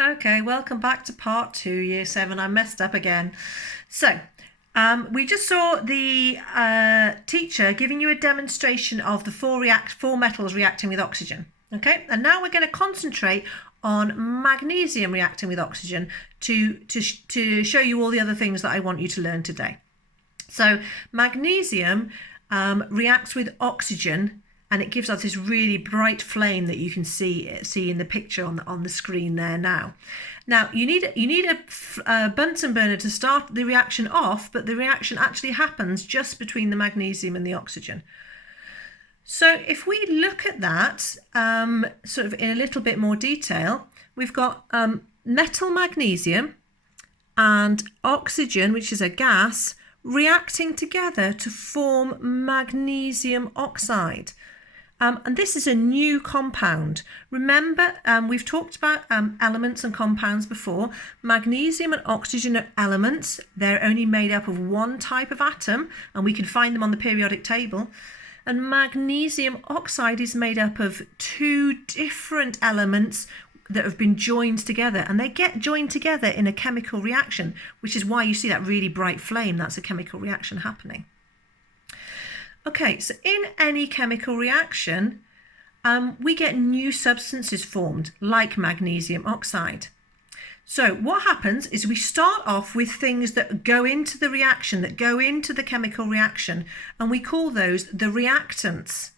Okay, welcome back to part 2, Year 7. I messed up again. So, we just saw the teacher giving you a demonstration of the four metals reacting with oxygen. Okay, and now we're going to concentrate on magnesium reacting with oxygen to show you all the other things that I want you to learn today. So, magnesium reacts with oxygen, and it gives us this really bright flame that you can see in the picture on the screen there now. Now you need a Bunsen burner to start the reaction off, but the reaction actually happens just between the magnesium and the oxygen. So if we look at that sort of in a little bit more detail, we've got metal magnesium and oxygen, which is a gas, reacting together to form magnesium oxide. And this is a new compound. Remember, we've talked about elements and compounds before. Magnesium and oxygen are elements. They're only made up of one type of atom, and we can find them on the periodic table. And magnesium oxide is made up of two different elements that have been joined together, and they get joined together in a chemical reaction, which is why you see that really bright flame. That's a chemical reaction happening. Okay, so in any chemical reaction, we get new substances formed, like magnesium oxide. So what happens is we start off with things that go into the reaction, that go into the chemical reaction, and we call those the reactants.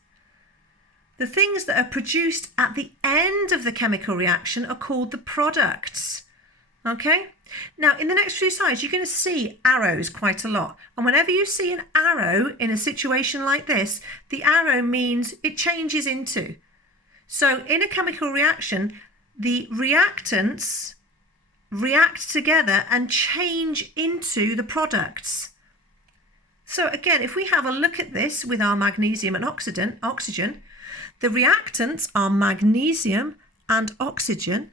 The things that are produced at the end of the chemical reaction are called the products. Okay? Now, in the next few slides, you're going to see arrows quite a lot. And whenever you see an arrow in a situation like this, the arrow means it changes into. So in a chemical reaction, the reactants react together and change into the products. So again, if we have a look at this with our magnesium and oxygen, the reactants are magnesium and oxygen,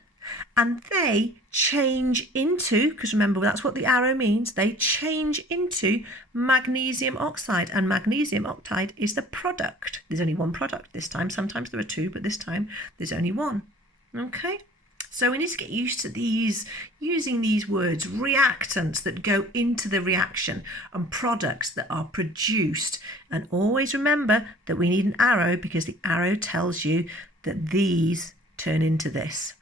and they change into, because remember that's what the arrow means, they change into magnesium oxide, and magnesium oxide is the product. There's only one product this time. Sometimes there are two, but this time there's only one. Okay, so we need to get used to using these words, reactants that go into the reaction and products that are produced. And always remember that we need an arrow, because the arrow tells you that these turn into this.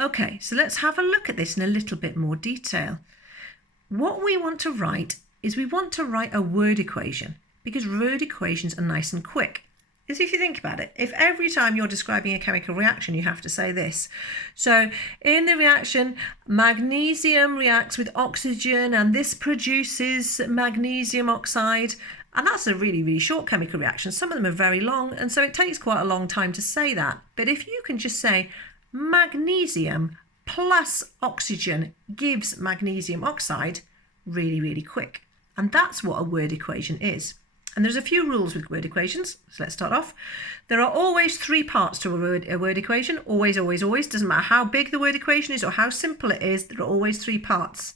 Okay, so let's have a look at this in a little bit more detail. What we want to write is we want to write a word equation, because word equations are nice and quick. As if you think about it, if every time you're describing a chemical reaction, you have to say this. So in the reaction, magnesium reacts with oxygen, and this produces magnesium oxide. And that's a really, really short chemical reaction. Some of them are very long, and so it takes quite a long time to say that. But if you can just say magnesium plus oxygen gives magnesium oxide, really, really quick. And that's what a word equation is. And there's a few rules with word equations. So let's start off. There are always three parts to a word equation. Always, always, always. Doesn't matter how big the word equation is or how simple it is, there are always three parts.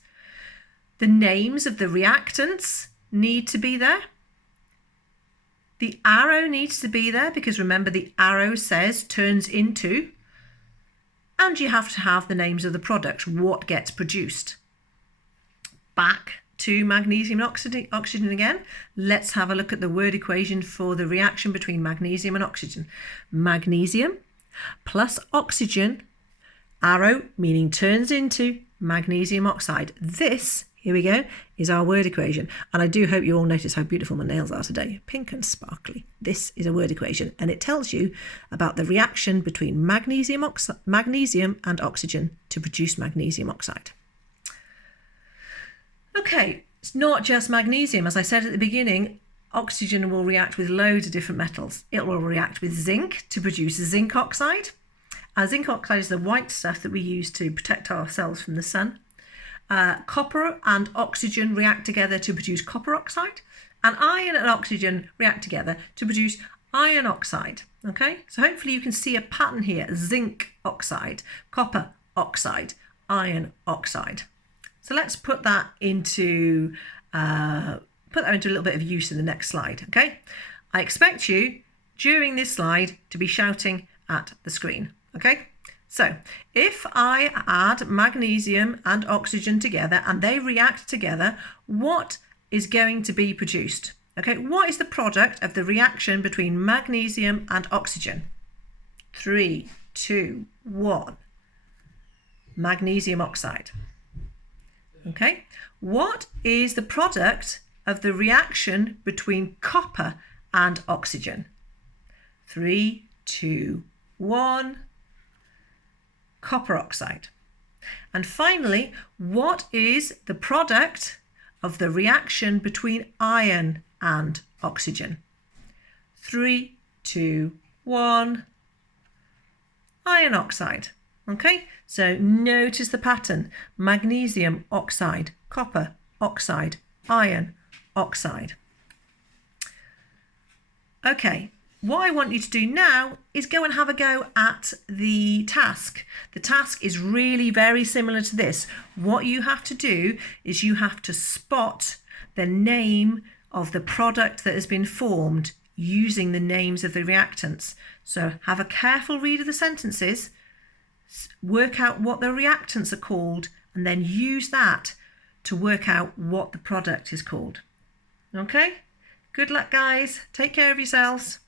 The names of the reactants need to be there. The arrow needs to be there, because remember the arrow says turns into. And you have to have the names of the products, what gets produced. Back to magnesium and oxygen again. Let's have a look at the word equation for the reaction between magnesium and oxygen. Magnesium plus oxygen, arrow meaning turns into magnesium oxide. This, here we go, is our word equation. And I do hope you all notice how beautiful my nails are today. Pink and sparkly. This is a word equation, and it tells you about the reaction between magnesium and oxygen to produce magnesium oxide. Okay, it's not just magnesium. As I said at the beginning, oxygen will react with loads of different metals. It will react with zinc to produce zinc oxide. Zinc oxide is the white stuff that we use to protect ourselves from the sun. Copper and oxygen react together to produce copper oxide, and iron and oxygen react together to produce iron oxide. Okay, so hopefully you can see a pattern here: zinc oxide, copper oxide, iron oxide. So let's put that into a little bit of use in the next slide. Okay, I expect you during this slide to be shouting at the screen. Okay, So if I add magnesium and oxygen together and they react together, what is going to be produced? Okay, what is the product of the reaction between magnesium and oxygen? 3, 2, 1. Magnesium oxide. Okay, what is the product of the reaction between copper and oxygen? 3, 2, 1. Copper oxide. And finally, what is the product of the reaction between iron and oxygen? 3, 2, 1. Iron oxide. Okay, so notice the pattern: magnesium oxide, copper oxide, iron oxide. Okay, what I want you to do now is go and have a go at the task. The task is really very similar to this. What you have to do is you have to spot the name of the product that has been formed using the names of the reactants. So have a careful read of the sentences, work out what the reactants are called, and then use that to work out what the product is called. Okay? Good luck, guys. Take care of yourselves.